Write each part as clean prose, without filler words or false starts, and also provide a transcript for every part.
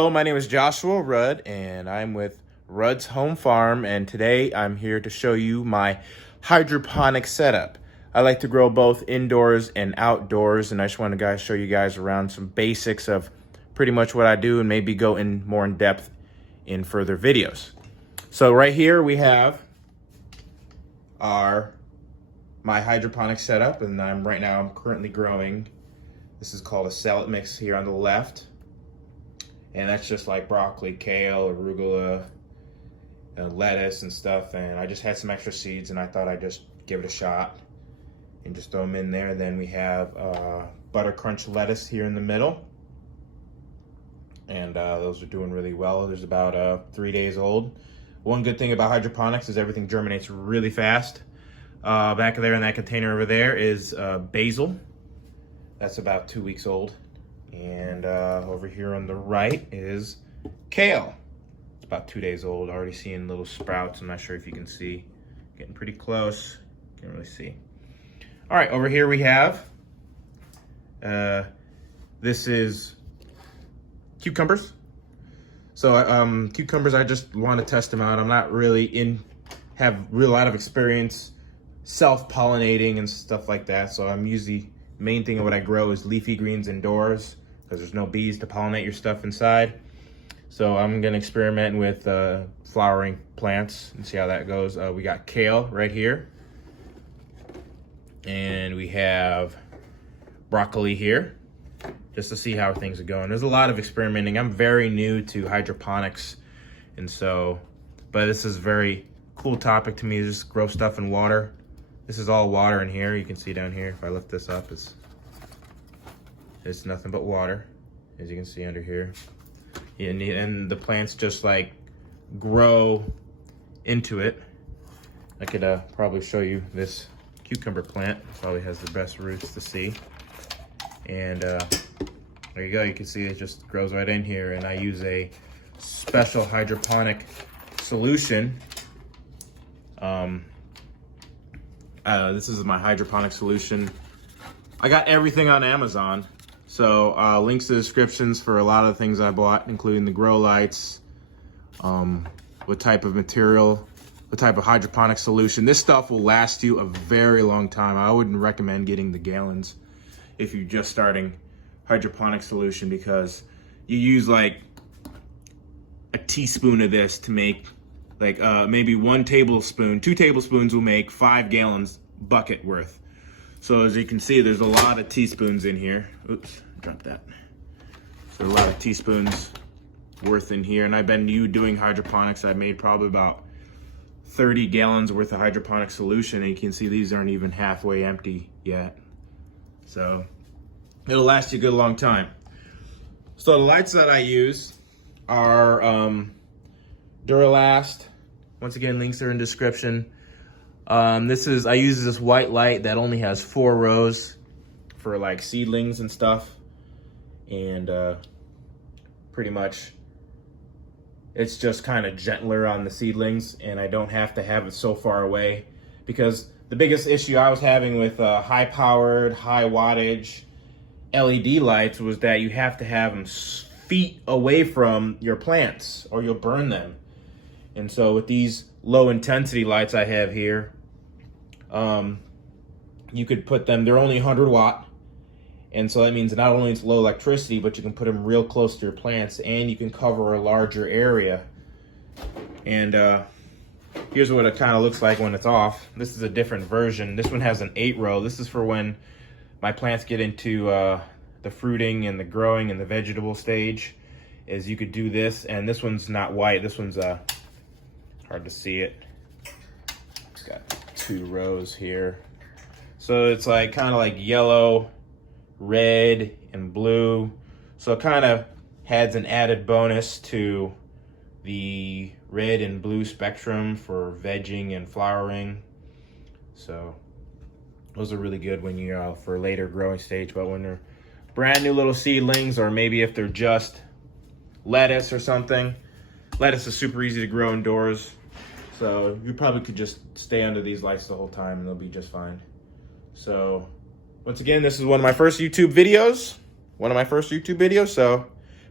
Hello, my name is Joshua Rudd, and I'm with Rudd's Home Farm, and today I'm here to show you my hydroponic setup. I like to grow both indoors and outdoors, and I just want to show you guys around some basics of pretty much what I do and maybe go in more in depth in further videos. So right here we have my hydroponic setup, and right now I'm currently growing. This is called a salad mix here on the left. And that's just like broccoli, kale, arugula, lettuce and stuff. And I just had some extra seeds and I thought I'd just give it a shot and just throw them in there. Then we have butter crunch lettuce here in the middle. And those are doing really well. There's about 3 days old. One good thing about hydroponics is everything germinates really fast. Back there in that container over there is basil. That's about 2 weeks old. And over here on the right is kale. It's about 2 days old. Already seeing little sprouts. I'm not sure if you can see. Getting pretty close. Can't really see. All right, over here we have, this is cucumbers. So cucumbers, I just want to test them out. I'm not really have a lot of experience self-pollinating and stuff like that. So I'm usually, main thing of what I grow is leafy greens indoors because there's no bees to pollinate your stuff inside. So I'm gonna experiment with flowering plants and see how that goes. We got kale right here. And we have broccoli here, just to see how things are going. There's a lot of experimenting. I'm very new to hydroponics, and so, but this is a very cool topic to me, just grow stuff in water. This is all water in here. You can see down here, if I lift this up, it's nothing but water, as you can see under here. And the plants just like grow into it. I could probably show you this cucumber plant. Probably has the best roots to see. And there you go. You can see it just grows right in here. And I use a special hydroponic solution. This is my hydroponic solution. I got everything on Amazon. So links to descriptions for a lot of the things I bought, including the grow lights, what type of material, what type of hydroponic solution. This stuff will last you a very long time. I wouldn't recommend getting the gallons if you're just starting hydroponic solution, because you use like a teaspoon of this to make like maybe 1 tablespoon, 2 tablespoons will make 5 gallons bucket worth. So as you can see, there's a lot of teaspoons in here. Oops, dropped that. So a lot of teaspoons worth in here. And I've been doing hydroponics. I made probably about 30 gallons worth of hydroponic solution. And you can see these aren't even halfway empty yet. So it'll last you a good long time. So the lights that I use are Duralast. Once again, links are in description. I use this white light that only has 4 rows for like seedlings and stuff. And pretty much it's just kind of gentler on the seedlings, and I don't have to have it so far away, because the biggest issue I was having with high powered, high wattage LED lights was that you have to have them feet away from your plants or you'll burn them. And so with these low intensity lights I have here, you could put them, they're only 100 watt. And so that means not only it's low electricity, but you can put them real close to your plants and you can cover a larger area. And here's what it kind of looks like when it's off. This is a different version. This one has an 8 row. This is for when my plants get into the fruiting and the growing and the vegetable stage. Is you could do this, and this one's not white. This one's hard to see it. It's got 2 rows here. So it's like kind of like yellow, red, and blue. So it kind of adds an added bonus to the red and blue spectrum for vegging and flowering. So those are really good when you're for later growing stage, but when they're brand new little seedlings, or maybe if they're just lettuce or something. Lettuce is super easy to grow indoors. So you probably could just stay under these lights the whole time and they'll be just fine. So once again, this is one of my first YouTube videos. So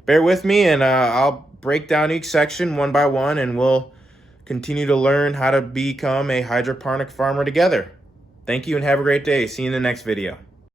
bear with me, and I'll break down each section one by one, and we'll continue to learn how to become a hydroponic farmer together. Thank you and have a great day. See you in the next video.